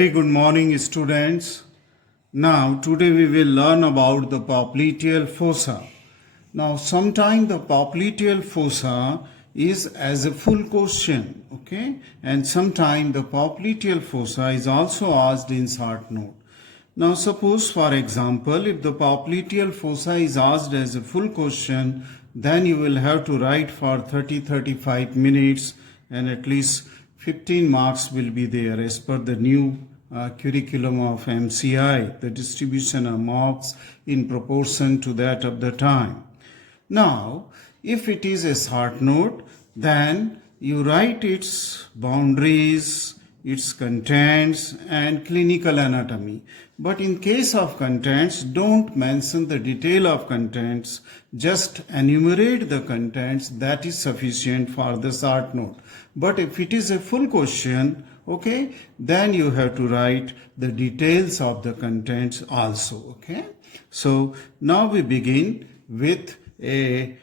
Very good morning, students. Now, today we will learn about the popliteal fossa. Now, sometime the popliteal fossa is as a full question, okay? And sometime the popliteal fossa is also asked in short note. Now, suppose for example, if the popliteal fossa is asked as a full question, then you will have to write for 30-35 minutes and at least 15 marks will be there as per the new curriculum of MCI, the distribution of marks in proportion to that of the time. Now, if it is a short note, then you write its boundaries, its contents and clinical anatomy. But in case of contents, don't mention the detail of contents, just enumerate the contents, that is sufficient for the short note. But if it is a full question, okay, then you have to write the details of the contents also, okay. So now we begin with a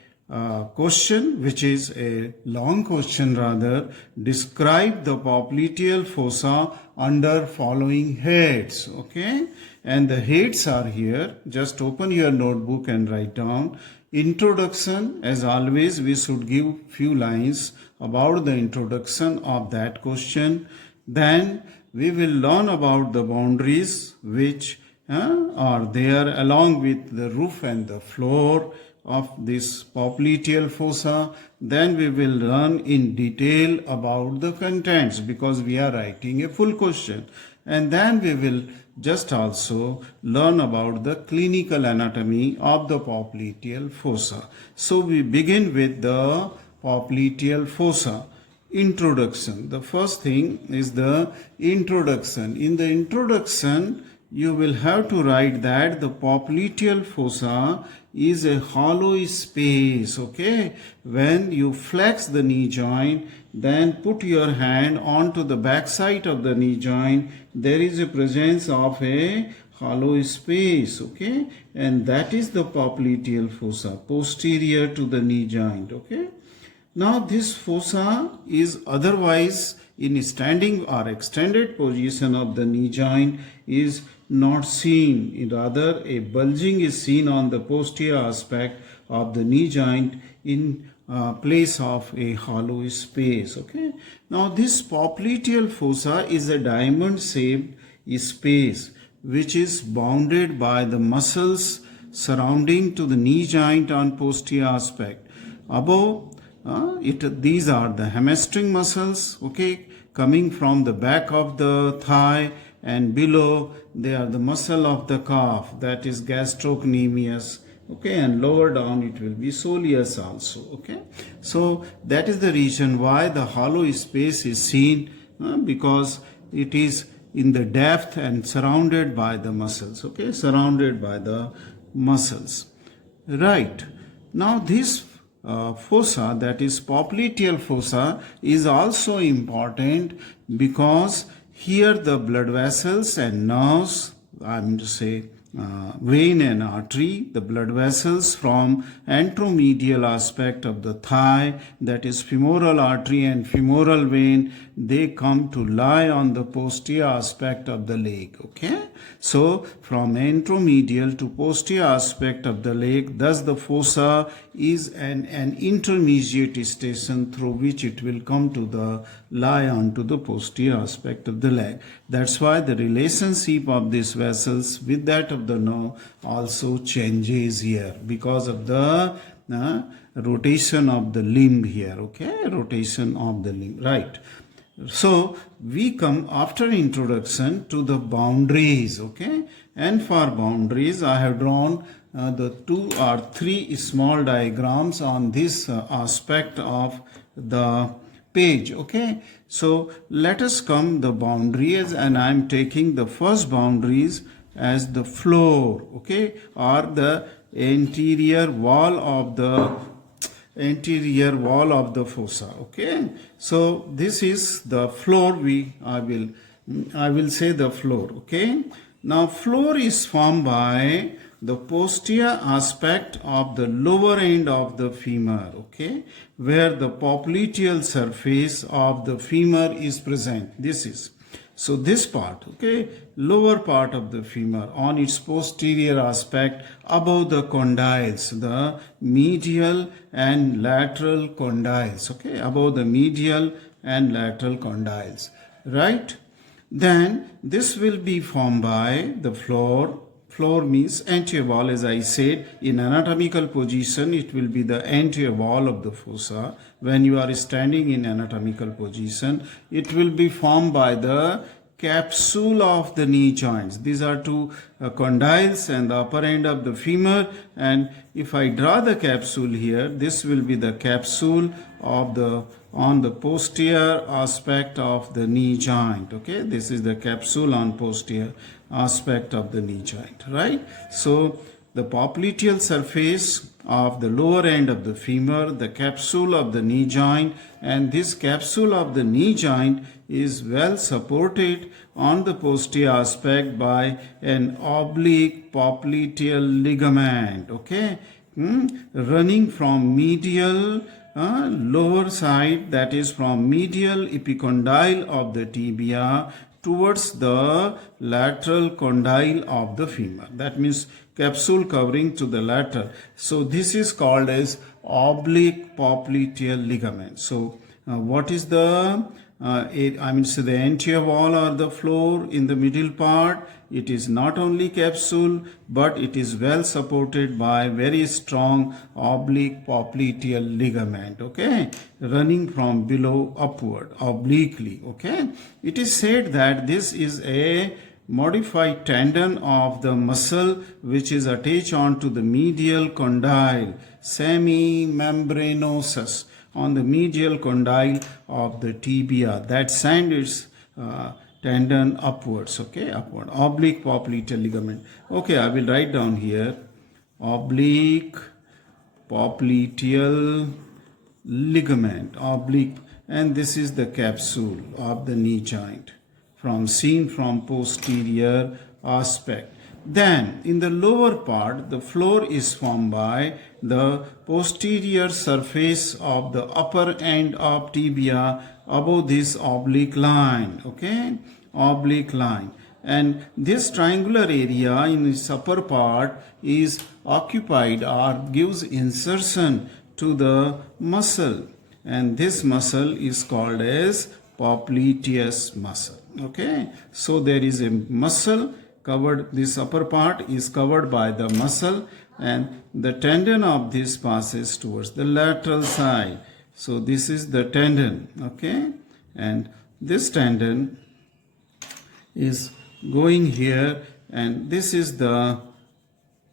question, which is a long question rather. Describe the popliteal fossa under following heads, okay. And the heads are here. Just open your notebook and write down. Introduction. As always, we should give few lines about the introduction of that question. Then we will learn about the boundaries which are there along with the roof and the floor of this popliteal fossa. Then we will learn in detail about the contents because we are writing a full question. And then we will just also learn about the clinical anatomy of the popliteal fossa. So we begin with the popliteal fossa. Introduction. The first thing is the introduction. In the introduction, you will have to write that the popliteal fossa is a hollow space, okay. When you flex the knee joint, then put your hand onto the back side of the knee joint. There is a presence of a hollow space, okay, and that is the popliteal fossa, posterior to the knee joint, okay. Now this fossa is otherwise in standing or extended position of the knee joint is not seen. Rather, a bulging is seen on the posterior aspect of the knee joint in place of a hollow space, okay. Now this popliteal fossa is a diamond shaped space which is bounded by the muscles surrounding to the knee joint on posterior aspect. Above these are the hamstring muscles, okay, coming from the back of the thigh, and below they are the muscle of the calf, that is gastrocnemius, okay, and lower down it will be soleus also, okay. So that is the reason why the hollow space is seen because it is in the depth and surrounded by the muscles, okay, surrounded by the muscles, right. Now this fossa, that is popliteal fossa, is also important because here the blood vessels and nerves, I mean to say vein and artery, the blood vessels from anteromedial aspect of the thigh, that is femoral artery and femoral vein, they come to lie on the posterior aspect of the leg, okay. So from anteromedial to posterior aspect of the leg, thus the fossa is an intermediate station through which it will come to the lie onto the posterior aspect of the leg. That's why the relationship of these vessels with that of the nerve also changes here because of the rotation of the limb here, okay, rotation of the limb, right. So we come after introduction to the boundaries, okay, and for boundaries I have drawn the 2 or 3 small diagrams on this aspect of the page, okay. So let us come the boundaries, and I am taking the first boundaries as the floor, okay, or the anterior wall of the fossa, okay. So this is the floor. I will say the floor, okay. Now floor is formed by the posterior aspect of the lower end of the femur, okay, where the popliteal surface of the femur is present. This is So this part, okay, lower part of the femur on its posterior aspect above the condyles, the medial and lateral condyles, okay, above the medial and lateral condyles, right? Then this will be formed by the floor. Floor means anterior wall, as I said. In anatomical position, it will be the anterior wall of the fossa. When you are standing in anatomical position, it will be formed by the capsule of the knee joints. These are two condyles and the upper end of the femur. And if I draw the capsule here, this will be the capsule of the on the posterior aspect of the knee joint. Okay, this is the capsule on posterior aspect of the knee joint, right? So the popliteal surface of the lower end of the femur, the capsule of the knee joint, and this capsule of the knee joint is well supported on the posterior aspect by an oblique popliteal ligament, okay, running from medial lower side, that is from medial epicondyle of the tibia towards the lateral condyle of the femur. That means capsule covering to the lateral. So this is called as oblique popliteal ligament. So what is the so the anterior wall or the floor in the middle part? It is not only capsule, but it is well supported by very strong oblique popliteal ligament, okay, running from below upward obliquely, okay. It is said that this is a modified tendon of the muscle which is attached onto the medial condyle, semimembranosus, on the medial condyle of the tibia that sends its tendon upwards, okay, upward, oblique popliteal ligament. Okay, I will write down here oblique popliteal ligament, oblique, and this is the capsule of the knee joint seen from posterior aspect. Then in the lower part, the floor is formed by the posterior surface of the upper end of tibia above this oblique line, okay, oblique line. And this triangular area in its upper part is occupied or gives insertion to the muscle, and this muscle is called as popliteus muscle, okay. So there is a muscle covered, this upper part is covered by the muscle, and the tendon of this passes towards the lateral side. So this is the tendon, okay, and this tendon is going here, and this is the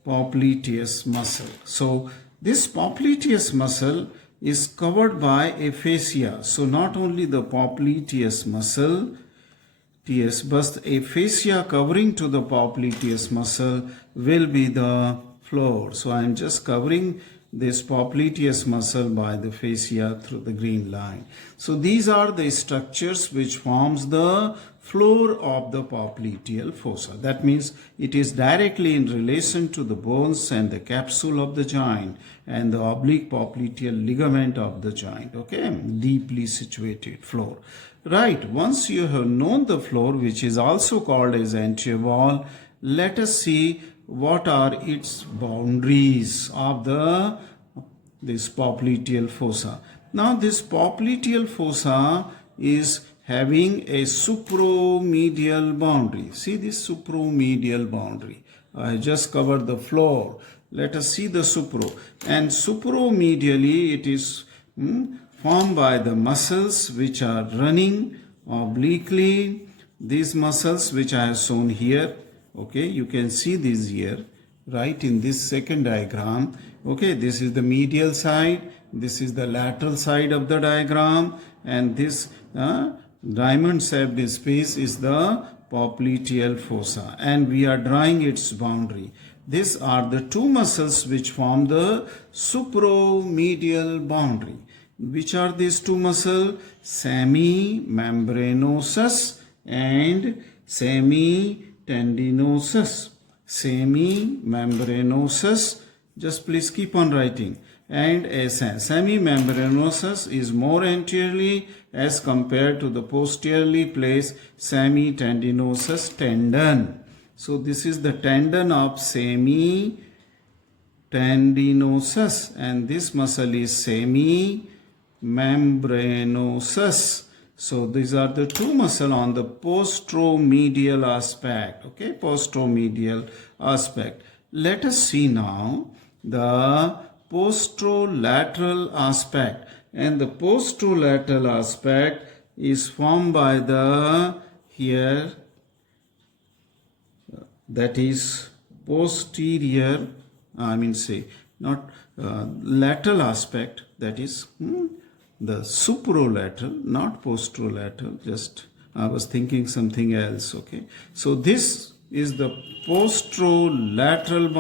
popliteus muscle. So this popliteus muscle is covered by a fascia. So not only the popliteus muscle, but a fascia covering to the popliteus muscle will be the floor. So I am just covering this popliteus muscle by the fascia through the green line. So these are the structures which forms the floor of the popliteal fossa. That means it is directly in relation to the bones and the capsule of the joint and the oblique popliteal ligament of the joint, okay, deeply situated floor. Right, once you have known the floor, which is also called as anterior wall, let us see what are its boundaries of this popliteal fossa. Now this popliteal fossa is having a supromedial boundary. See this supromedial boundary. I just covered the floor. Let us see the supro. And supromedially it is formed by the muscles which are running obliquely. These muscles which I have shown here, okay, you can see these here, right, in this second diagram. Okay, this is the medial side, this is the lateral side of the diagram, and this diamond shaped space is the popliteal fossa, and we are drawing its boundary. These are the two muscles which form the supromedial boundary. Which are these two muscles? Semimembranosus and semitendinosus. Semimembranosus, just please keep on writing. and a semimembranosus is more anteriorly as compared to the posteriorly placed semitendinosus tendon. So this is the tendon of semitendinosus, and this muscle is semimembranosus. So these are the two muscles on the posteromedial aspect. Okay, posteromedial aspect. Let us see now the posterolateral aspect. And the posterolateral aspect is formed by the here, that is posterior, not lateral aspect, that is the supralateral, not posterolateral. Just I was thinking something else. Okay, so this is the posterolateral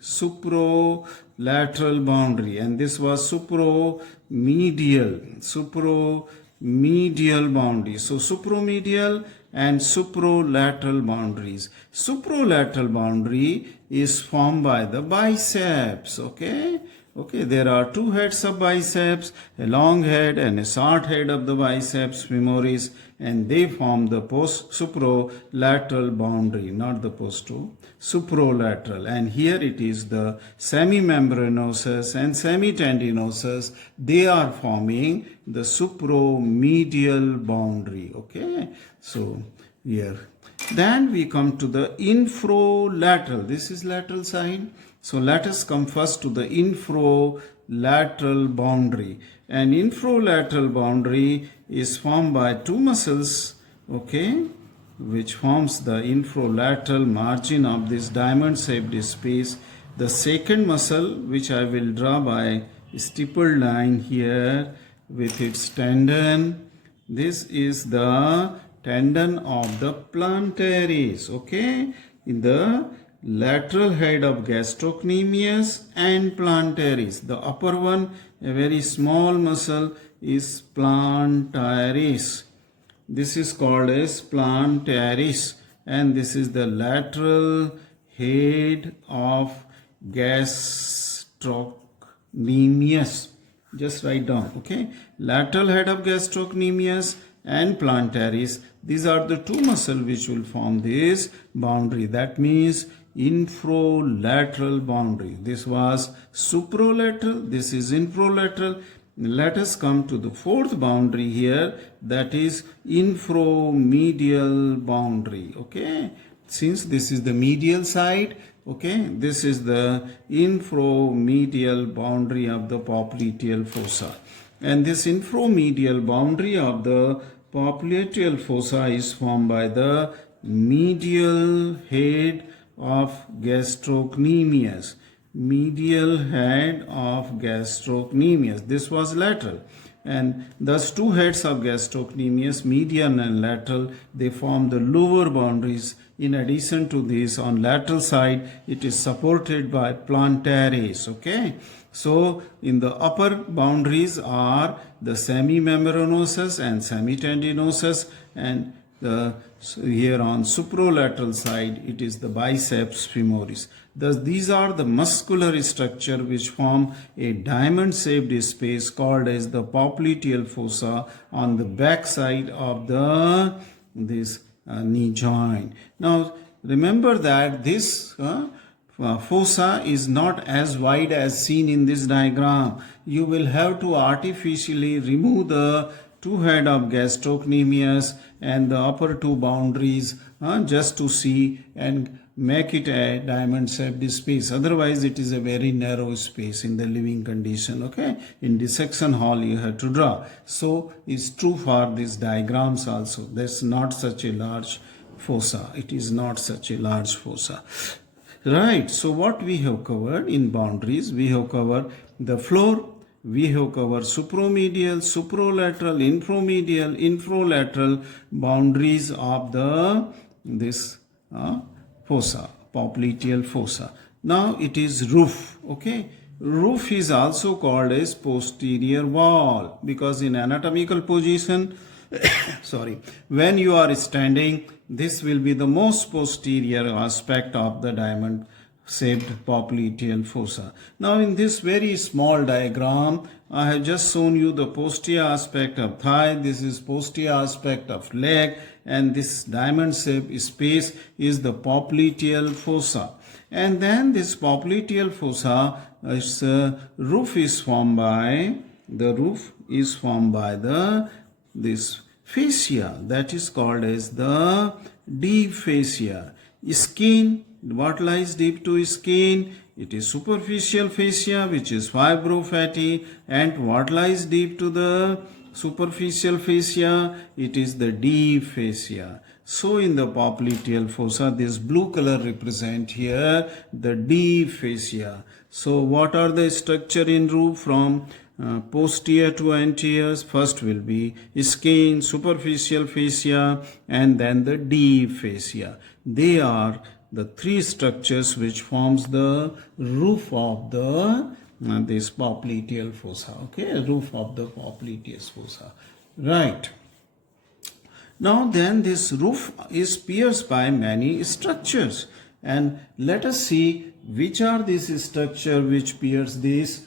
suprolateral boundary, and this was supromedial boundary. So supromedial and suprolateral boundaries. Suprolateral boundary is formed by the biceps. Okay, there are two heads of biceps, a long head and a short head of the biceps femoris, and they form the suprolateral boundary, not the suprolateral. And here it is the semimembranosus and semitendinosus. They are forming the supromedial boundary. Okay, so here. Then we come to the infrolateral. This is lateral side. So let us come first to the infrolateral boundary. And infrolateral boundary is formed by two muscles, okay, which forms the infrolateral margin of this diamond-shaped space. The second muscle, which I will draw by stippled line here with its tendon. This is the tendon of the plantaris, okay, in the lateral head of gastrocnemius and plantaris. The upper one, a very small muscle, is plantaris. This is called as plantaris, and this is the lateral head of gastrocnemius. Just write down, okay, lateral head of gastrocnemius and plantaris. These are the two muscles which will form this boundary. That means infrolateral boundary. This was supralateral, this is infrolateral. Let us come to the fourth boundary here, that is infromedial boundary. Okay, since this is the medial side, okay, this is the infromedial boundary of the popliteal fossa. And this infromedial boundary of the popliteal fossa is formed by the medial head of gastrocnemius. Medial head of gastrocnemius. This was lateral. And thus two heads of gastrocnemius, median and lateral, they form the lower boundaries. In addition to this, on lateral side, it is supported by plantaris. Okay. So in the upper boundaries are the semimembranosus and semitendinosus, and here on supralateral side it is the biceps femoris. Thus these are the muscular structure which form a diamond shaped space called as the popliteal fossa on the back side of this knee joint. Now remember that this fossa is not as wide as seen in this diagram. You will have to artificially remove the two head of gastrocnemius and the upper two boundaries just to see and make it a diamond shaped space. Otherwise it is a very narrow space in the living condition. Okay, in dissection hall you have to draw. So it's true for these diagrams also. There's not such a large fossa. It is not such a large fossa. Right, so what we have covered in boundaries, we have covered the floor, we have covered supromedial, supralateral, infromedial, infralateral boundaries of this fossa, popliteal fossa. Now it is roof, okay. Roof is also called as posterior wall because in anatomical position, sorry, when you are standing, this will be the most posterior aspect of the diamond shaped popliteal fossa. Now in this very small diagram, I have just shown you the posterior aspect of thigh, this is posterior aspect of leg, and this diamond shaped space is the popliteal fossa. And then this popliteal fossa, roof is formed by this fascia that is called as the deep fascia. Skin, what lies deep to skin? It is superficial fascia, which is fibrofatty, and what lies deep to the superficial fascia? It is the deep fascia. So in the popliteal fossa, this blue color represent here the deep fascia. So what are the structure in roof from posterior to anterior? First will be skin, superficial fascia, and then the deep fascia. They are the three structures which forms the roof of the this popliteal fossa. Okay, roof of the popliteal fossa. Right. Now then this roof is pierced by many structures, and let us see which are these structure which pierce this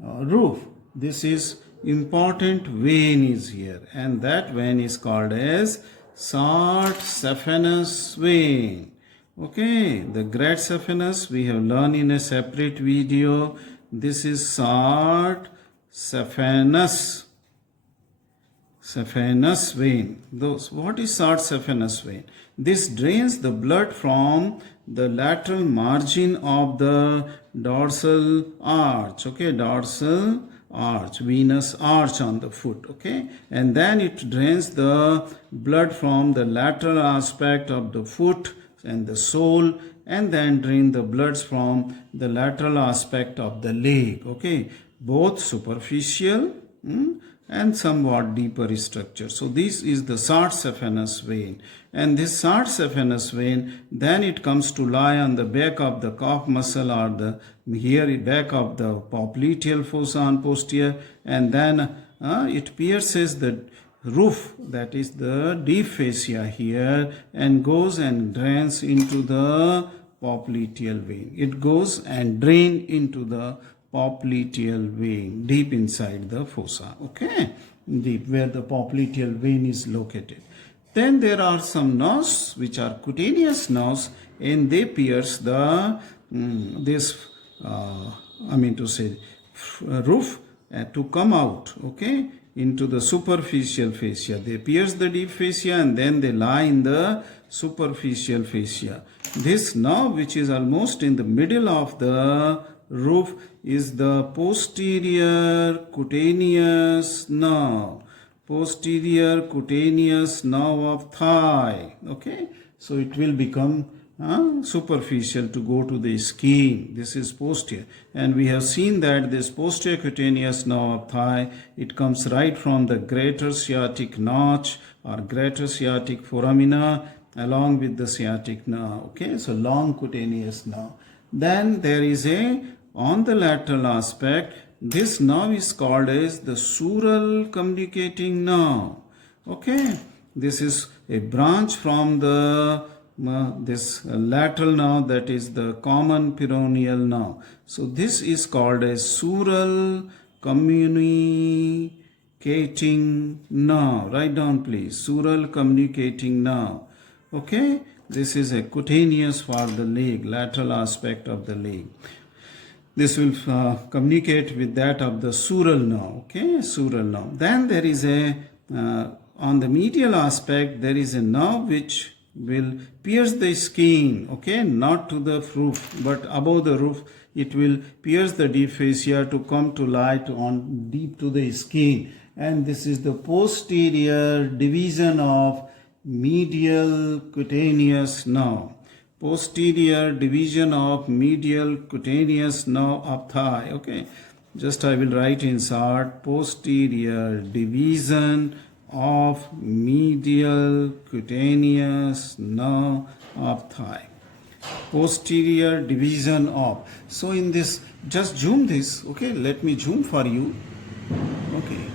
roof. This is important vein is here, and that vein is called as short saphenous vein. Okay, the great saphenous we have learned in a separate video. This is short saphenous vein. What is short saphenous vein? This drains the blood from the lateral margin of the dorsal arch. Okay, dorsal arch, venous arch on the foot. Okay, and then it drains the blood from the lateral aspect of the foot and the sole, and then drain the bloods from the lateral aspect of the leg. Okay, both superficial and somewhat deeper structure. So this is the short saphenous vein, and this short saphenous vein, then it comes to lie on the back of the calf muscle, or the back of the popliteal fossa on posterior, and then it pierces the roof, that is the deep fascia here, and goes and drains into the popliteal vein. It goes and drain into the popliteal vein deep inside the fossa. Okay, deep where the popliteal vein is located. Then there are some nerves which are cutaneous nerves, and they pierce the roof to come out. Okay, into the superficial fascia. They pierce the deep fascia, and then they lie in the superficial fascia. This nerve, which is almost in the middle of the roof, is the posterior cutaneous nerve. Posterior cutaneous nerve of thigh. Okay, so it will become superficial to go to the skin. This is posterior, and we have seen that this posterior cutaneous nerve of thigh, it comes right from the greater sciatic notch or greater sciatic foramina along with the sciatic nerve. Okay, so long cutaneous nerve. Then there is on the lateral aspect, this nerve is called as the sural communicating nerve. Okay, this is a branch from the this lateral nerve, that is the common peroneal nerve. So this is called as sural communicating nerve. Write down please, sural communicating nerve. Okay, this is a cutaneous for the leg, lateral aspect of the leg. This will communicate with that of the sural nerve. Okay, sural nerve. Then there is on the medial aspect, there is a nerve which will pierce the skin. Okay, not to the roof, but above the roof, it will pierce the deep fascia to come to light on deep to the skin. And this is the posterior division of medial cutaneous nerve. Posterior division of medial cutaneous nerve of thigh. Okay, just I will write in short, posterior division of medial cutaneous nerve of thigh. Posterior division of. So in this, just zoom this. Okay, let me zoom for you. Okay,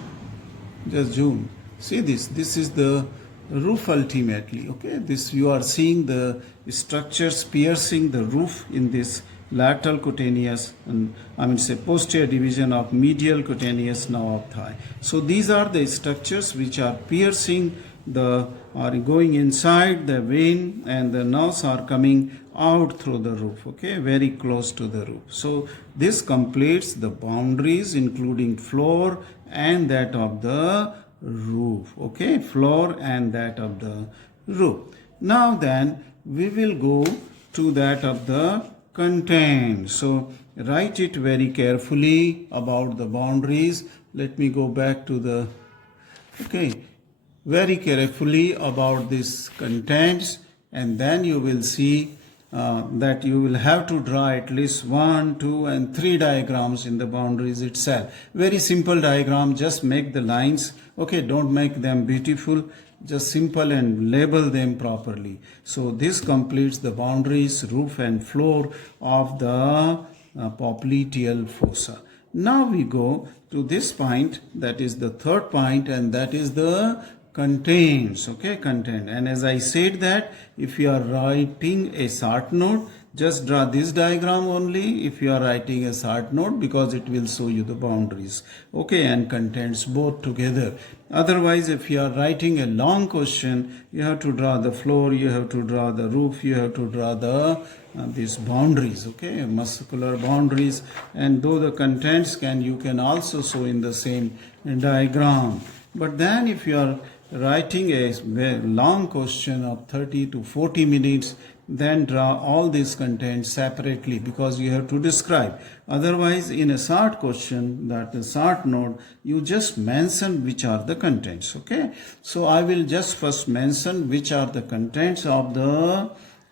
just zoom. See this. This is the roof ultimately. Okay, this you are seeing the structures piercing the roof in this lateral cutaneous and say posterior division of medial cutaneous nerve of thigh. So these are the structures which are piercing the are going inside the vein, and the nerves are coming out through the roof, okay, very close to the roof. So this completes the boundaries including floor and that of the roof, okay, floor and that of the roof. Now then we will go to that of the content. So write it very carefully about the boundaries. Let me go back to the, okay, very carefully about this contents, and then you will see that you will have to draw at least 1, 2 and 3 diagrams in the boundaries itself. Very simple diagram, just make the lines, okay, don't make them beautiful, just simple, and label them properly. So this completes the boundaries, roof and floor of the popliteal fossa. Now we go to this point, that is the third point, and that is the contains, okay, content. And as I said that if you are writing a short note, just draw this diagram only if you are writing a short note, because it will show you the boundaries, okay, and contents both together. Otherwise, if you are writing a long question, you have to draw the floor, you have to draw the roof, you have to draw the these boundaries, okay, muscular boundaries, and though the contents you can also show in the same diagram. But then if you are writing a very long question of 30 to 40 minutes, then draw all these contents separately, because you have to describe. Otherwise, in a short question, that is short note, you just mention which are the contents, okay. So I will just first mention which are the contents of the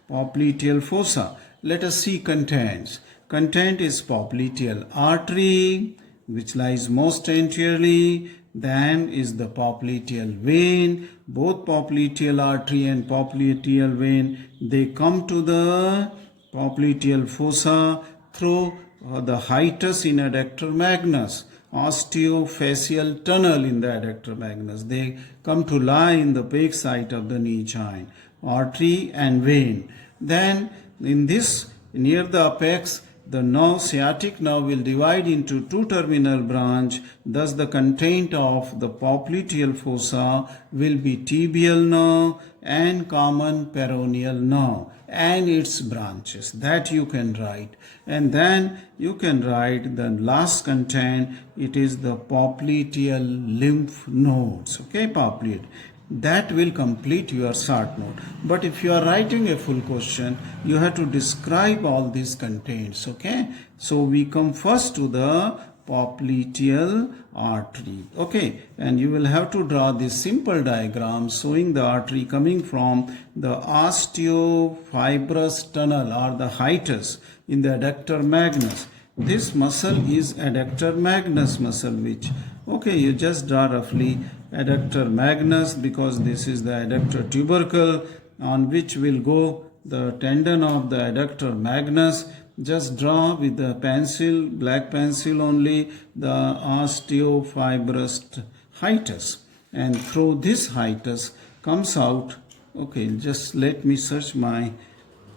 popliteal fossa. Let us see contents. Content is popliteal artery, which lies most anteriorly. Then is the popliteal vein. Both popliteal artery and popliteal vein, they come to the popliteal fossa through the hiatus in adductor magnus, osteophyseal tunnel in the adductor magnus. They come to lie in the pec site of the knee joint, artery and vein. Then in this, near the apex, the nerve, sciatic nerve, will divide into two terminal branch. Thus the content of the popliteal fossa will be tibial nerve and common peroneal nerve and its branches. That you can write. And then you can write the last content. It is the popliteal lymph nodes, okay, popliteal. That will complete your short note. But if you are writing a full question, you have to describe all these contents, okay. So we come first to the popliteal artery, okay, and you will have to draw this simple diagram showing the artery coming from the osteofibrous tunnel or the hiatus in the adductor magnus. This muscle is adductor magnus muscle, which, okay, you just draw roughly adductor magnus, because this is the adductor tubercle on which will go the tendon of the adductor magnus. Just draw with the pencil, black pencil only, the osteofibrous hiatus, and through this hiatus comes out, okay, just let me search my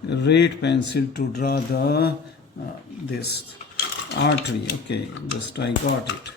red pencil to draw the this artery, okay, just I got it,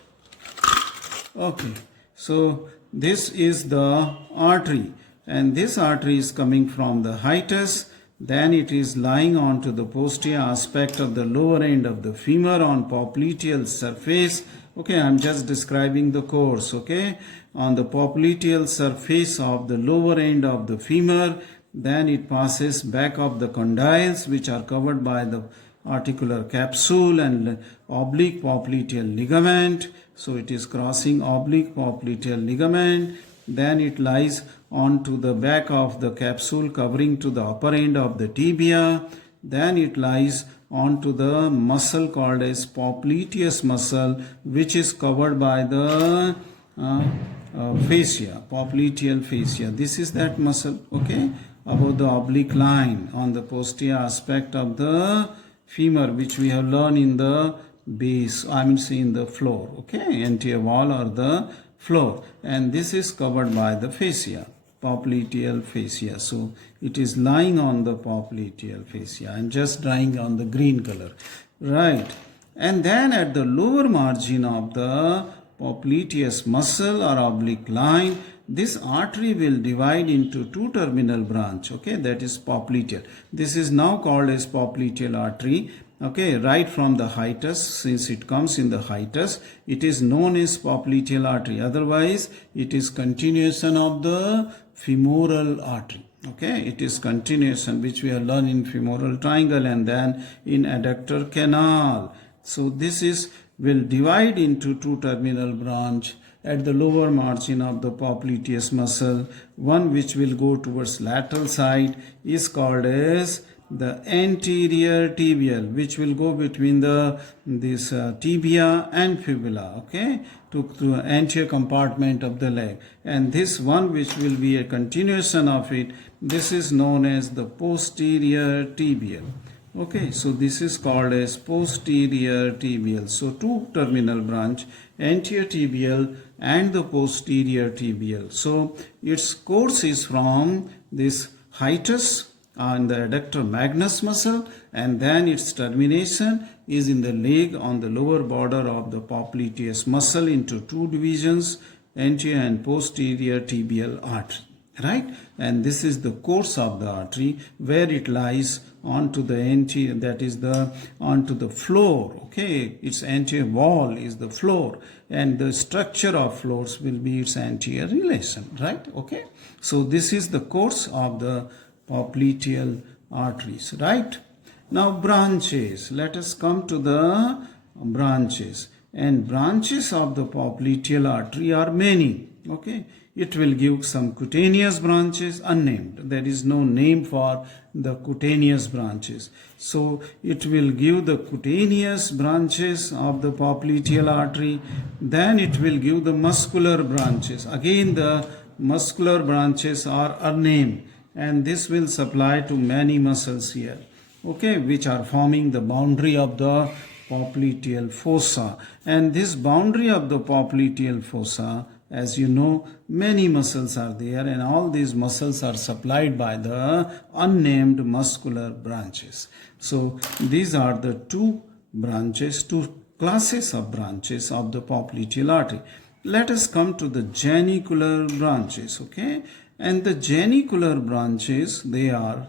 okay. So this is the artery, and this artery is coming from the hiatus. Then it is lying onto the posterior aspect of the lower end of the femur on popliteal surface. Okay, I'm just describing the course, okay. On the popliteal surface of the lower end of the femur, then it passes back of the condyles, which are covered by the articular capsule and oblique popliteal ligament. So it is crossing oblique popliteal ligament. Then it lies onto the back of the capsule, covering to the upper end of the tibia. Then it lies onto the muscle called as popliteus muscle, which is covered by the fascia, popliteal fascia. This is that muscle, okay, above the oblique line on the posterior aspect of the femur, which we have learned in the base, in the floor, okay, anterior wall or the floor, and this is covered by the fascia. popliteal fascia. So it is lying on the popliteal fascia. I'm just drawing on the green color, right? And then at the lower margin of the popliteus muscle or oblique line, this artery will divide into two terminal branch, okay, that is popliteal. This is now called as popliteal artery, okay, right from the hiatus. Since it comes in the hiatus, it is known as popliteal artery. Otherwise, it is continuation of the femoral artery. Okay, it is continuation, which we have learned in femoral triangle and then in adductor canal. So this will divide into two terminal branch at the lower margin of the popliteus muscle. One which will go towards lateral side is called as the anterior tibial, which will go between this tibia and fibula, okay, to anterior compartment of the leg. And this one which will be a continuation of it, this is known as the posterior tibial. Okay, so this is called as posterior tibial. So two terminal branch, anterior tibial and the posterior tibial. So its course is from this hiatus on the adductor magnus muscle, and then its termination is in the leg on the lower border of the popliteus muscle into two divisions, anterior and posterior tibial artery, right? And this is the course of the artery where it lies onto the anterior, that is onto the floor, okay. Its anterior wall is the floor, and the structure of floors will be its anterior relation, right? Okay, so this is the course of the popliteal arteries, right? Now branches, let us come to the branches. And branches of the popliteal artery are many, okay. It will give some cutaneous branches, unnamed. There is no name for the cutaneous branches. So it will give the cutaneous branches of the popliteal artery. Then it will give the muscular branches. Again, the muscular branches are unnamed, and this will supply to many muscles here, okay, which are forming the boundary of the popliteal fossa. And this boundary of the popliteal fossa, as you know, many muscles are there, and all these muscles are supplied by the unnamed muscular branches. So these are the two branches, two classes of branches of the popliteal artery. Let us come to the genicular branches, okay. And the genicular branches, they are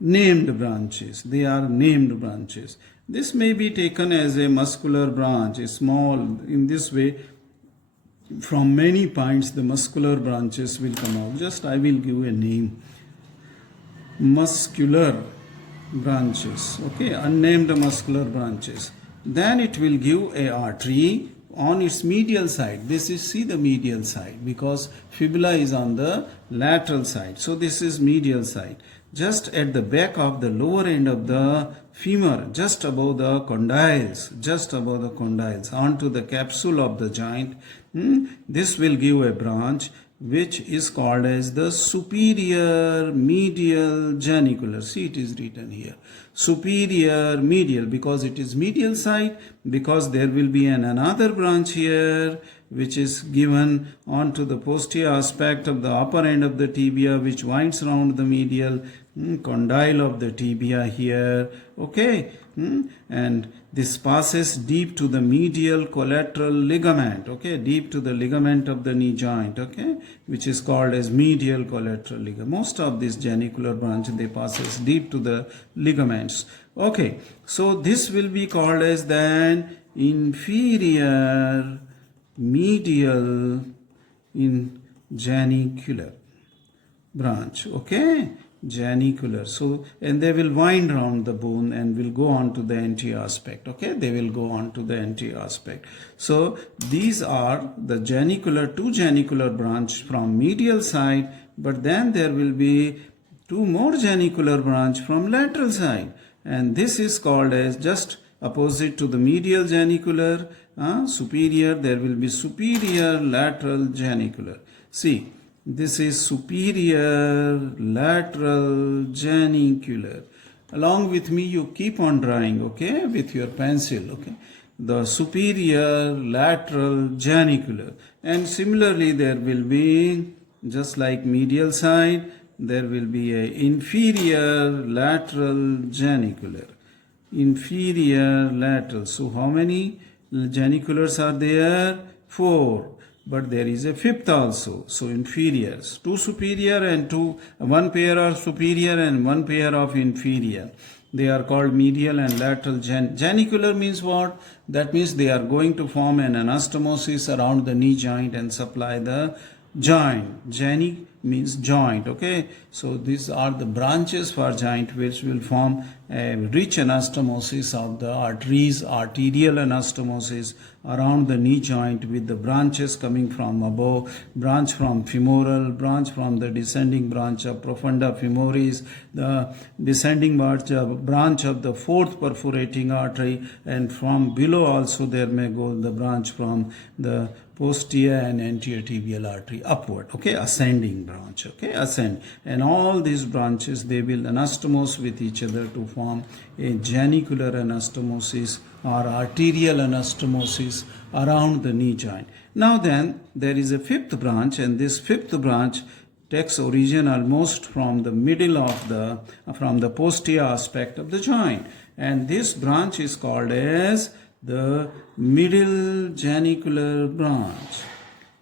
named branches. They are named branches. This may be taken as a muscular branch, a small. In this way, from many points, the muscular branches will come out. Just I will give a name. Muscular branches, okay, unnamed muscular branches. Then it will give a artery on its medial side. This is, see, the medial side, because fibula is on the lateral side. So this is medial side. Just at the back of the lower end of the femur, just above the condyles, onto the capsule of the joint. This will give a branch which is called as the superior medial genicular. See, it is written here. Superior medial, because it is medial side, because there will be another branch here which is given onto the posterior aspect of the upper end of the tibia, which winds around the medial condyle of the tibia here, okay. And this passes deep to the medial collateral ligament, okay, deep to the ligament of the knee joint, okay, which is called as medial collateral ligament. Most of these genicular branches, they passes deep to the ligaments, okay. So this will be called as then inferior medial in genicular branch, okay, genicular. So, and they will wind around the bone and will go on to the anterior aspect, okay, they will go on to the anterior aspect. So these are the genicular, two genicular branch from medial side, but then there will be two more genicular branch from lateral side, and this is called as just opposite to the medial genicular, superior, there will be superior lateral genicular. See, this is superior lateral genicular. Along with me, you keep on drawing, okay, with your pencil, okay, the superior lateral genicular. And similarly, there will be just like medial side, there will be a inferior lateral genicular. Inferior lateral. So how many geniculars are there? 4. But there is a fifth also. So inferiors. 2 superior and 1 pair are superior and 1 pair of inferior. They are called medial and lateral genicular means what? That means they are going to form an anastomosis around the knee joint and supply the joint. Geni means joint. Okay, so these are the branches for joint which will form a rich anastomosis of the arteries, arterial anastomosis around the knee joint, with the branches coming from above, branch from femoral, branch from the descending branch of profunda femoris, the descending branch of the fourth perforating artery, and from below also there may go the branch from the posterior and anterior tibial artery upward. Okay, ascending branch. Okay, ascend, and all these branches, they will anastomose with each other to form a genicular anastomosis or arterial anastomosis around the knee joint. Now then, there is a fifth branch, and this fifth branch takes origin almost from the middle of from the posterior aspect of the joint, and this branch is called as the middle genicular branch.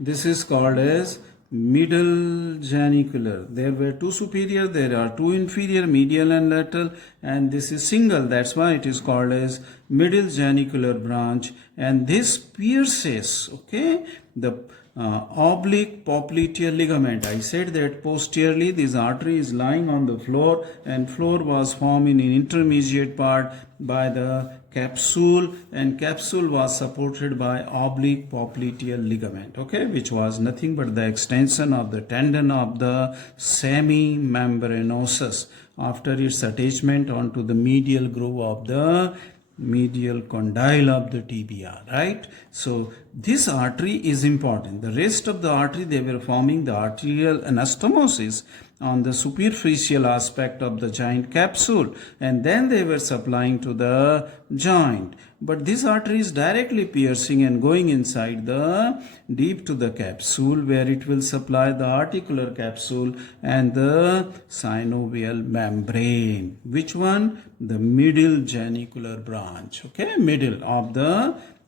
This is called as middle genicular. There were 2 superior, there are 2 inferior, medial and lateral, and this is single. That's why it is called as middle genicular branch. And this pierces, okay, the oblique popliteal ligament. I said that posteriorly this artery is lying on the floor, and floor was formed in an intermediate part by the capsule, and capsule was supported by oblique popliteal ligament, okay, which was nothing but the extension of the tendon of the semimembranosus after its attachment onto the medial groove of the medial condyle of the tibia, right? So this artery is important. The rest of the artery, they were forming the arterial anastomosis on the superficial aspect of the joint capsule, and then they were supplying to the joint. But this artery is directly piercing and going inside the deep to the capsule, where it will supply the articular capsule and the synovial membrane. Which one? The middle genicular branch. Okay, middle of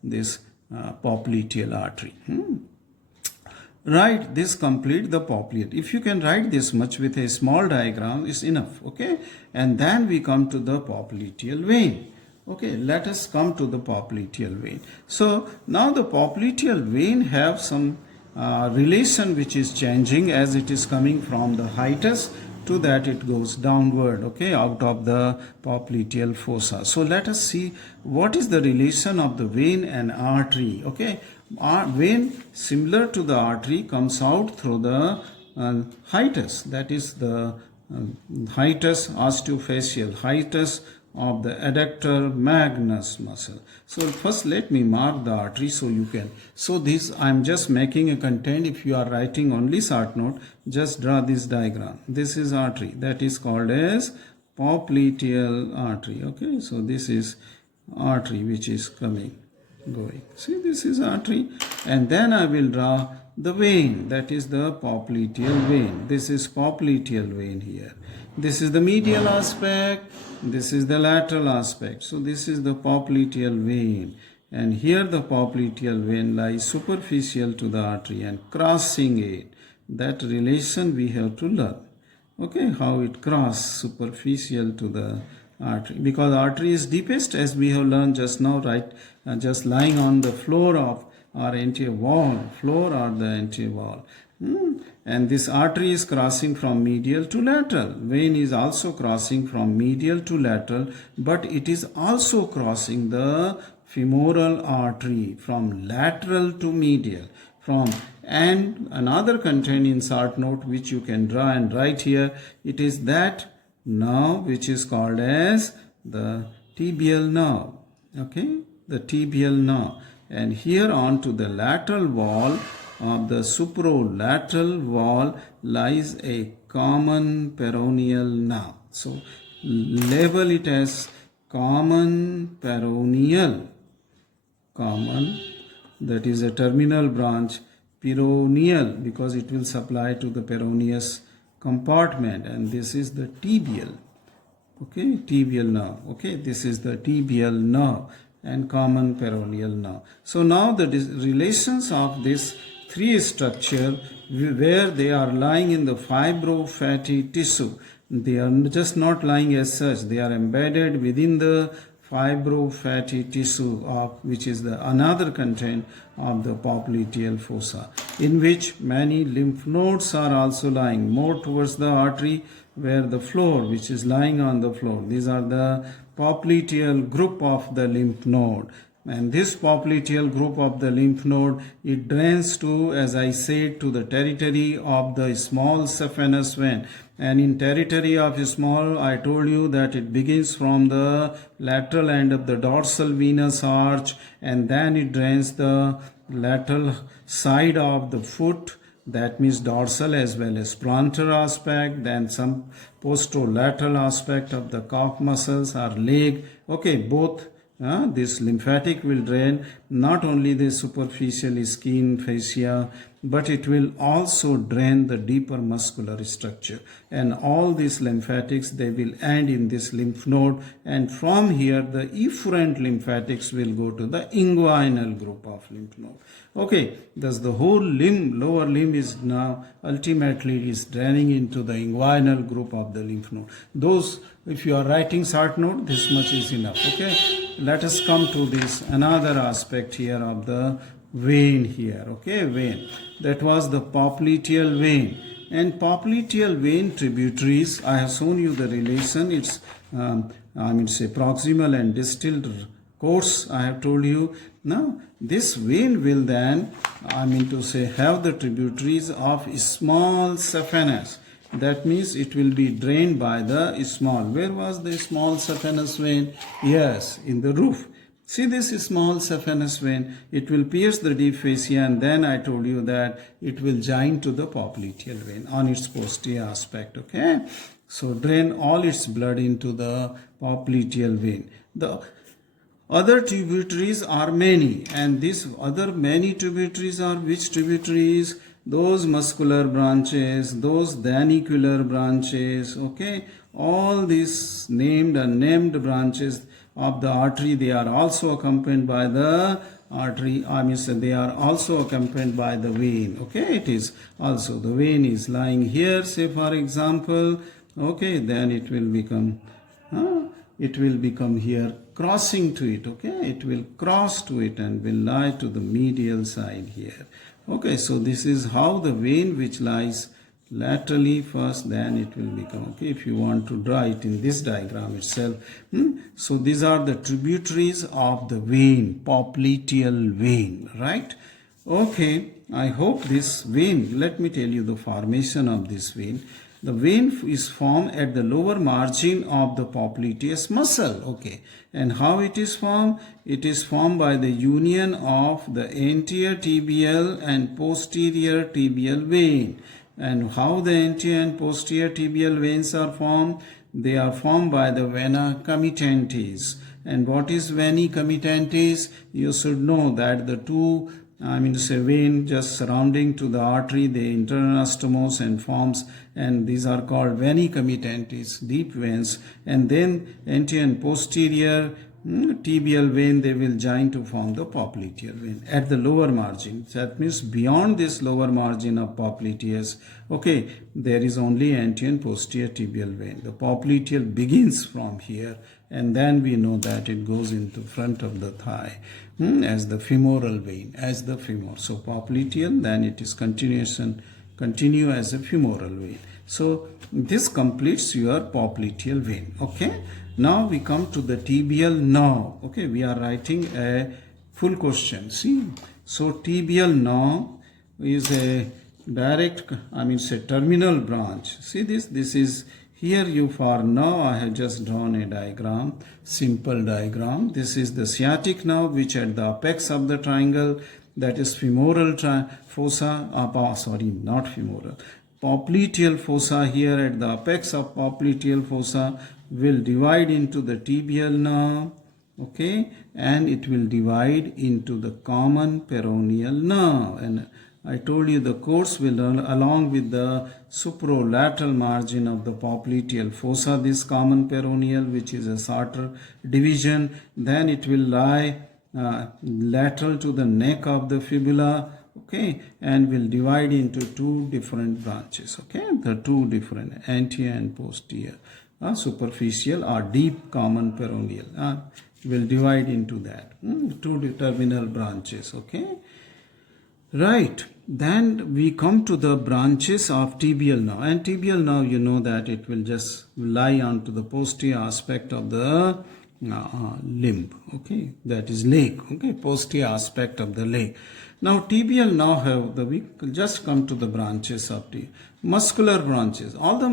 this popliteal artery. Write this, complete the popliteal. If you can write this much with a small diagram is enough. Okay, and then we come to the popliteal vein. Okay, let us come to the popliteal vein. So now the popliteal vein have some relation which is changing as it is coming from the hiatus to that it goes downward, okay, out of the popliteal fossa. So let us see what is the relation of the vein and artery. Okay, our vein, similar to the artery, comes out through the hiatus, that is the hiatus osteophyseal, hiatus of the adductor magnus muscle. So first let me mark the artery so you can. So this I am just making a content. If you are writing only short note, just draw this diagram. This is artery, that is called as popliteal artery. Okay, so this is artery which is coming, going. See, this is artery, and then I will draw the vein, that is the popliteal vein. This is popliteal vein here. This is the medial aspect, this is the lateral aspect. So this is the popliteal vein, and here the popliteal vein lies superficial to the artery and crossing it. That relation we have to learn. Okay, how it crosses superficial to the artery, because artery is deepest, as we have learned just now, right? Just lying on the floor of our anterior wall, floor or the anterior wall. And this artery is crossing from medial to lateral. Vein is also crossing from medial to lateral, but it is also crossing the femoral artery from lateral to medial. And another content in short note which you can draw and write here, it is that nerve which is called as the tibial nerve. Okay, the tibial nerve. And here onto the lateral wall of the supralateral wall lies a common peroneal nerve. So label it as common peroneal. Common, that is a terminal branch peroneal, because it will supply to the peroneus compartment, and this is the tibial. Okay, tibial nerve. Okay, this is the tibial nerve and common peroneal nerve. So now the relations of this three structure, where they are lying in the fibrofatty tissue. They are just not lying as such, they are embedded within the fibrofatty tissue of which is the another content of the popliteal fossa, in which many lymph nodes are also lying more towards the artery, where the floor which is lying on the floor. These are the popliteal group of the lymph node. And this popliteal group of the lymph node, it drains to, as I said, to the territory of the small saphenous vein. And in territory of small, I told you that it begins from the lateral end of the dorsal venous arch, and then it drains the lateral side of the foot, that means dorsal as well as plantar aspect, then some posterolateral aspect of the calf muscles or leg. Okay, both. This lymphatic will drain not only the superficial skin fascia, but it will also drain the deeper muscular structure, and all these lymphatics, they will end in this lymph node, and from here the efferent lymphatics will go to the inguinal group of lymph node. Okay, thus the whole limb, lower limb, is now ultimately is draining into the inguinal group of the lymph node. Those, if you are writing short note, this much is enough. Okay, let us come to this another aspect here of the vein here. Okay, vein, that was the popliteal vein. And popliteal vein tributaries, I have shown you the relation. It's say proximal and distal course, I have told you. Now this vein will then have the tributaries of small saphenous. That means it will be drained by the small. Where was the small saphenous vein? Yes, in the roof. See this small saphenous vein, it will pierce the deep fascia, and then I told you that it will join to the popliteal vein on its posterior aspect. Okay, so drain all its blood into the popliteal vein. The other tributaries are many, and these other many tributaries are which tributaries? Those muscular branches, those danicular branches. Okay, all these named and unnamed branches of the artery, they are also accompanied by the artery. They are also accompanied by the vein. Okay, it is also, the vein is lying here, say for example. Okay, then it will become here crossing to it. Okay, it will cross to it and will lie to the medial side here. Okay, so this is how the vein which lies laterally first, then it will become. Okay, if you want to draw it in this diagram itself. So these are the tributaries of the vein, popliteal vein, right? Okay, I hope this vein, let me tell you the formation of this vein. The vein is formed at the lower margin of the popliteus muscle. Okay, and how it is formed? It is formed by the union of the anterior tibial and posterior tibial vein. And how the anterior and posterior tibial veins are formed? They are formed by the vena committantes. And what is vena committantes? You should know that the two vein just surrounding to the artery, the internastomos and forms, and these are called vena committantes, deep veins. And then anterior and posterior tibial vein, they will join to form the popliteal vein at the lower margin. That means beyond this lower margin of popliteus, okay, there is only anterior and posterior tibial vein. The popliteal begins from here, and then we know that it goes into front of the thigh as the femoral vein, as the femur. So popliteal, then it is continue as a femoral vein. So this completes your popliteal vein. Okay, now we come to the tibial nerve. Okay, we are writing a full question. See, so tibial nerve is a direct, terminal branch. See this is here you for nerve. I have just drawn a diagram, simple diagram. This is the sciatic nerve, which at the apex of the triangle, that is femoral fossa, not femoral, popliteal fossa. Here at the apex of popliteal fossa will divide into the tibial nerve. Okay, and it will divide into the common peroneal nerve. And I told you the course will run along with the superolateral margin of the popliteal fossa, this common peroneal, which is a shorter division. Then it will lie lateral to the neck of the fibula, okay, and will divide into two different branches, okay, the two different anterior and posterior, superficial or deep common peroneal, will divide into that, two terminal branches, okay. Right, then we come to the branches of tibial nerve, and tibial nerve, you know that it will just lie onto the posterior aspect of the limb, okay, that is leg, okay, posterior aspect of the leg. Now tibial nerve we just come to the branches of the muscular branches, all the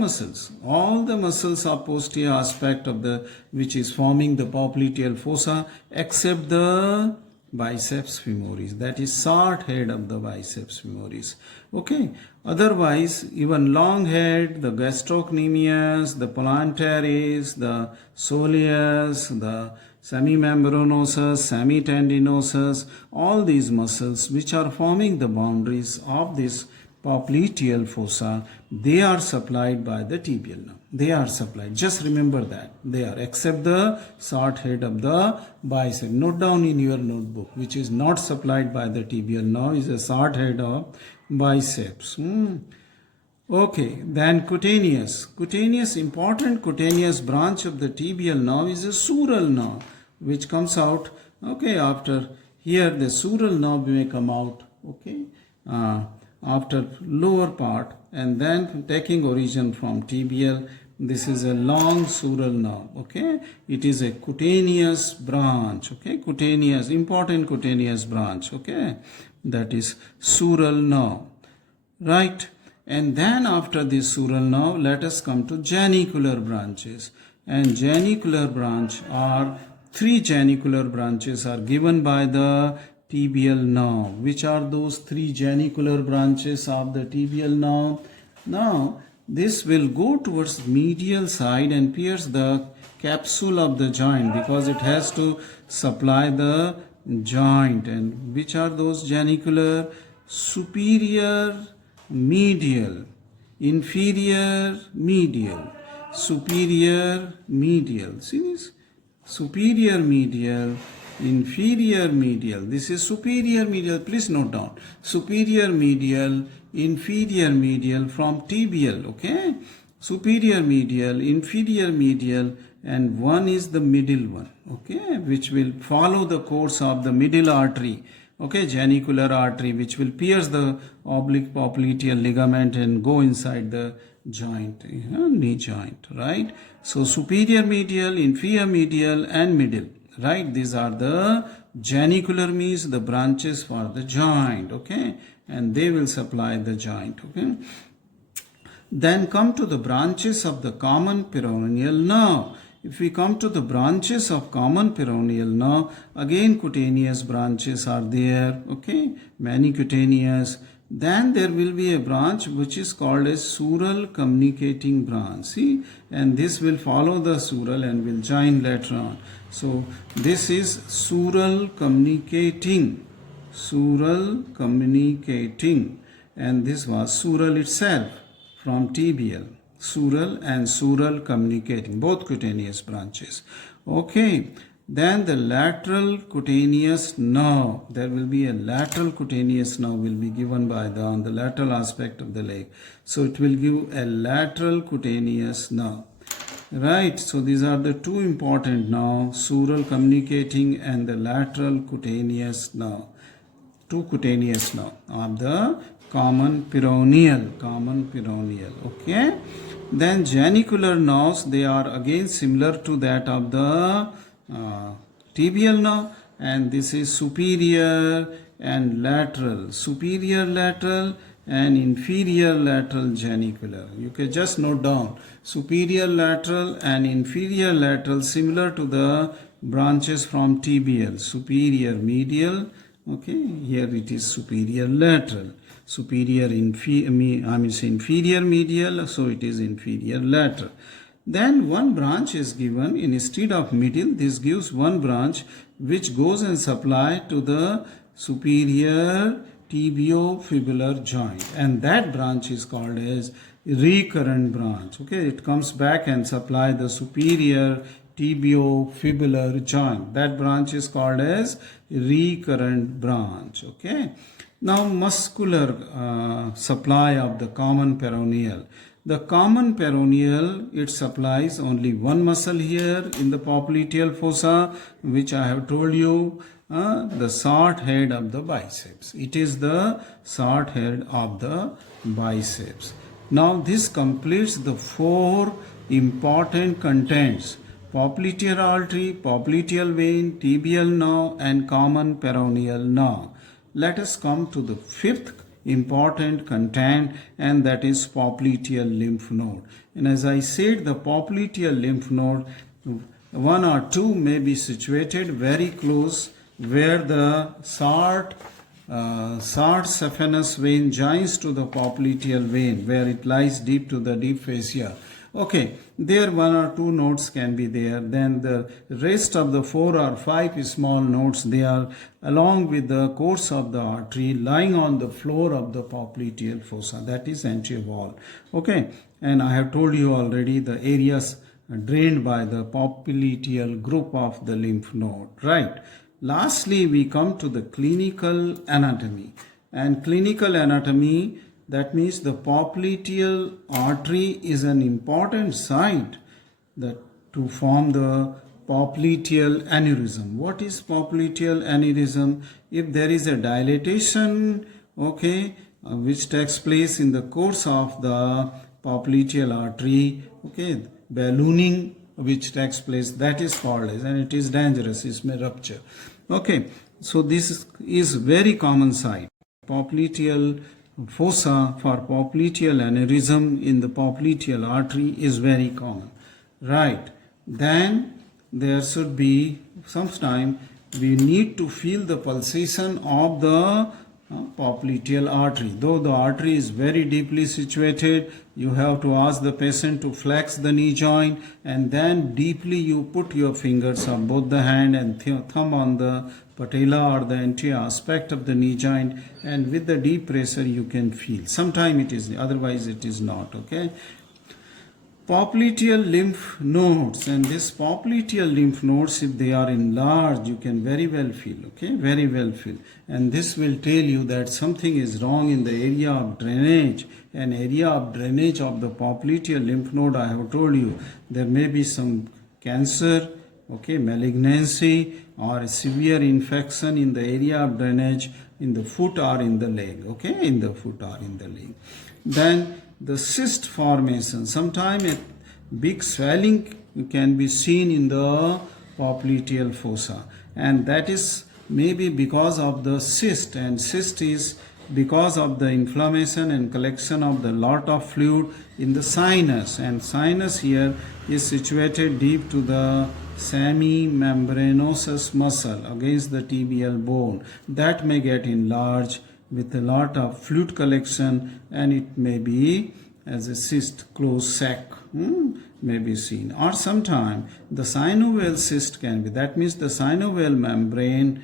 muscles are posterior aspect of the, which is forming the popliteal fossa, except the biceps femoris, that is short head of the biceps femoris, okay. Otherwise, even long head, the gastrocnemius, the plantaris, the soleus, the semimembranosus, semitendinosus, all these muscles which are forming the boundaries of this popliteal fossa, they are supplied by the tibial nerve. They are supplied. Just remember that. They are, except the short head of the bicep. Note down in your notebook, which is not supplied by the tibial nerve, is a short head of biceps. Okay, then cutaneous. Important cutaneous branch of the tibial nerve is a sural nerve, which comes out, okay, after here the sural nerve may come out, okay, after lower part, and then taking origin from tibial. This is a long sural nerve, okay. It is a cutaneous branch, okay, important cutaneous branch, okay, that is sural nerve, right. And then after this sural nerve, let us come to genicular branches. And genicular branch are, three genicular branches are given by the tibial nerve. Which are those three genicular branches of the tibial nerve? Now, this will go towards medial side and pierce the capsule of the joint, because it has to supply the joint. And which are those genicular? Superior medial, inferior medial, superior medial. See this? Superior medial, inferior medial. This is superior medial. Please note down. Superior medial, inferior medial from tibial, okay? Superior medial, inferior medial, and one is the middle one, okay, which will follow the course of the middle artery, okay, genicular artery, which will pierce the oblique popliteal ligament and go inside the joint, knee joint, right? So superior medial, inferior medial, and middle, right? These are the genicular, means the branches for the joint, okay, and they will supply the joint, okay. Then come to the branches of the common peroneal nerve. If we come to the branches of common peroneal nerve, again cutaneous branches are there, okay, many cutaneous. Then there will be a branch which is called a sural communicating branch, see, and this will follow the sural and will join later on. So this is sural communicating, and this was sural itself from tibial, sural and sural communicating, both cutaneous branches, okay. Then the lateral cutaneous nerve, there will be a lateral cutaneous nerve will be given by on the lateral aspect of the leg. So it will give a lateral cutaneous nerve, right. So these are the two important nerves, sural communicating and the lateral cutaneous nerve, two cutaneous nerve of the common peroneal, okay. Then genicular nerves, they are again similar to that of the tibial nerve, and this is superior and lateral, and inferior lateral genicular. You can just note down superior lateral and inferior lateral, similar to the branches from tibial, superior medial, okay, here it is superior lateral, inferior medial, so it is inferior lateral. Then one branch is given instead of middle. This gives one branch which goes and supply to the superior tibiofibular joint, and that branch is called as recurrent branch. Okay, it comes back and supply the superior tibiofibular joint. That branch is called as recurrent branch. Okay, now muscular supply of the common peroneal. The common peroneal, it supplies only one muscle here in the popliteal fossa, which I have told you, the short head of the biceps. It is the short head of the biceps. Now this completes the four important contents: popliteal artery, popliteal vein, tibial nerve, and common peroneal nerve. Let us come to the fifth important content, and that is popliteal lymph node. And as I said, the popliteal lymph node, one or two may be situated very close where the short saphenous vein joins to the popliteal vein, where it lies deep to the deep fascia. Okay, there one or two nodes can be there. Then the rest of the 4 or 5 small nodes, they are along with the course of the artery lying on the floor of the popliteal fossa, that is anterior wall. Okay, and I have told you already the areas drained by the popliteal group of the lymph node, right? Lastly, we come to the clinical anatomy. And clinical anatomy, that means the popliteal artery is an important site that to form the popliteal aneurysm. What is popliteal aneurysm? If there is a dilatation, okay, which takes place in the course of the popliteal artery, okay, ballooning which takes place, that is called as, and it is dangerous, it may rupture. Okay, so this is very common site. Popliteal fossa for popliteal aneurysm in the popliteal artery is very common, right? Then there should be sometime we need to feel the pulsation of the popliteal artery. Though the artery is very deeply situated, you have to ask the patient to flex the knee joint, and then deeply you put your fingers on both the hand and thumb on the patella or the anterior aspect of the knee joint, and with the deep pressure you can feel. Sometimes it is, otherwise it is not. Okay, popliteal lymph nodes, and this popliteal lymph nodes, if they are enlarged, you can very well feel. Okay, very well feel, and this will tell you that something is wrong in the area of drainage. An area of drainage of the popliteal lymph node, I have told you, there may be some cancer, okay, malignancy, or a severe infection in the area of drainage in the foot or in the leg. Okay, in the foot or in the leg. Then the cyst formation, sometimes a big swelling can be seen in the popliteal fossa, and that is maybe because of the cyst, and cyst is because of the inflammation and collection of the lot of fluid in the sinus, and sinus here is situated deep to the semimembranosus muscle against the tibial bone. That may get enlarged with a lot of fluid collection, and it may be as a cyst, closed sac may be seen. Or sometime the synovial cyst can be, that means the synovial membrane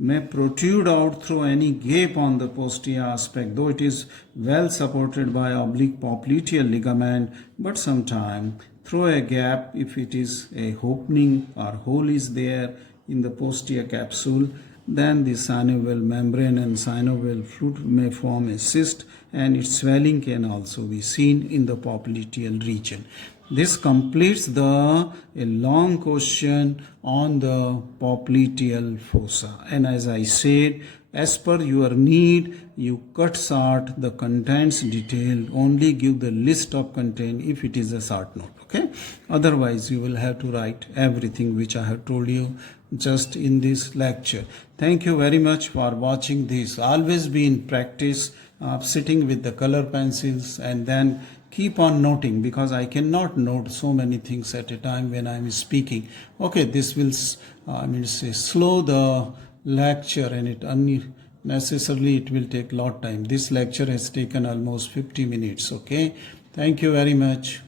may protrude out through any gap on the posterior aspect, though it is well supported by oblique popliteal ligament, but sometime through a gap, if it is a opening or hole is there in the posterior capsule, then the synovial membrane and synovial fluid may form a cyst, and its swelling can also be seen in the popliteal region. This completes a long question on the popliteal fossa. And as I said, as per your need, you cut short the contents detailed. Only give the list of content if it is a short note. Okay? Otherwise, you will have to write everything which I have told you just in this lecture. Thank you very much for watching this. Always be in practice of sitting with the color pencils, and then keep on noting, because I cannot note so many things at a time when I am speaking. Okay, this will slow the lecture, and it unnecessarily it will take lot time. This lecture has taken almost 50 minutes. Okay, thank you very much.